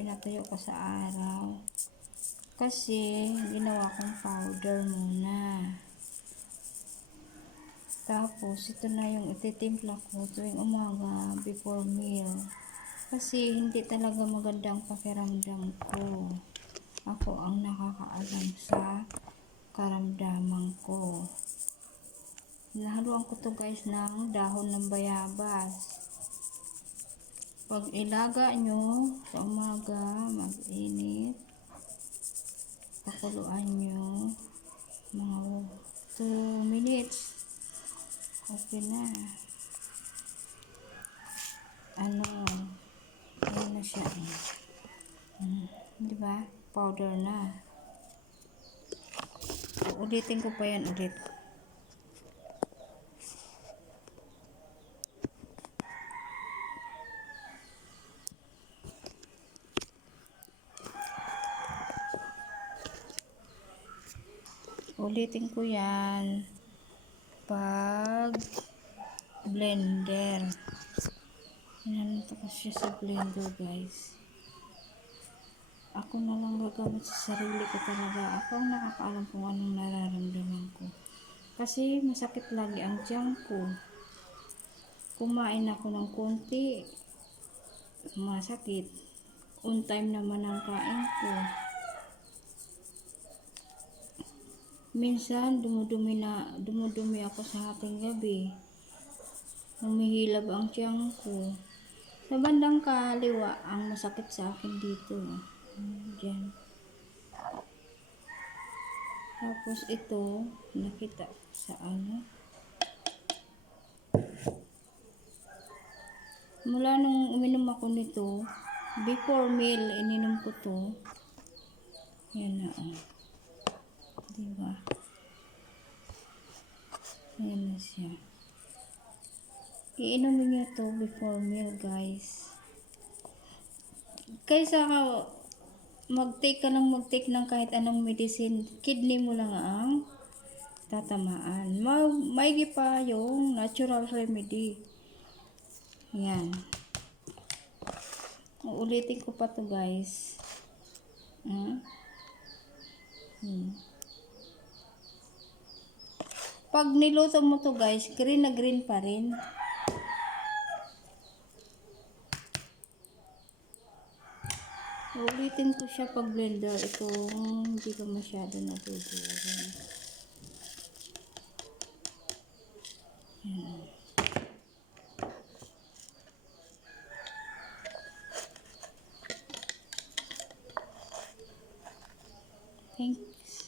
pinatuyo ko sa araw. Kasi, ginawa kong powder muna. Tapos, ito na yung ititimpla ko tuwing umaga before meal. Kasi, hindi talaga magandang pakiramdam ko. Ako ang nakakaalam sa karamdaman ko. Nahaluan ko to guys ng dahon ng bayabas. Pag ilaga nyo sa umaga, mag-init, pakuluan nyo mga 2 minutes. Okay na. Ano na siya. Diba? Powder na. Ulitin ko pa yan ulit. Ulitin ko yan pag blender. Inanito ko siya sa blender guys. Ako na lang gagamit sa sarili ko talaga. Ako ang nakakaalam kung anong nararamdaman ko. Kasi masakit lagi ang tiyan ko. Kumain ako ng konti, masakit. On time naman ang kain ko. Minsan dumudumi ako sa hating gabi. Humihilab ang tiyan ko. Sa bandang kaliwa ang masakit sa akin dito. Diyan. Tapos ito, nakita sa ano. Mula nung uminom ako nito, before meal, ininom ko to. Yan na Diba? Yan na siya. Iinumin nyo to before meal guys. Kaysa mag-take ng kahit anong medicine, kidney mo lang ang tatamaan. Maigi pa yung natural remedy. Yan. Uulitin ko pa to guys. Pag niluto mo to guys, green na green pa rin. Ulitin ko siya pag blender. Itong hindi ko masyado natutunan. Thank you.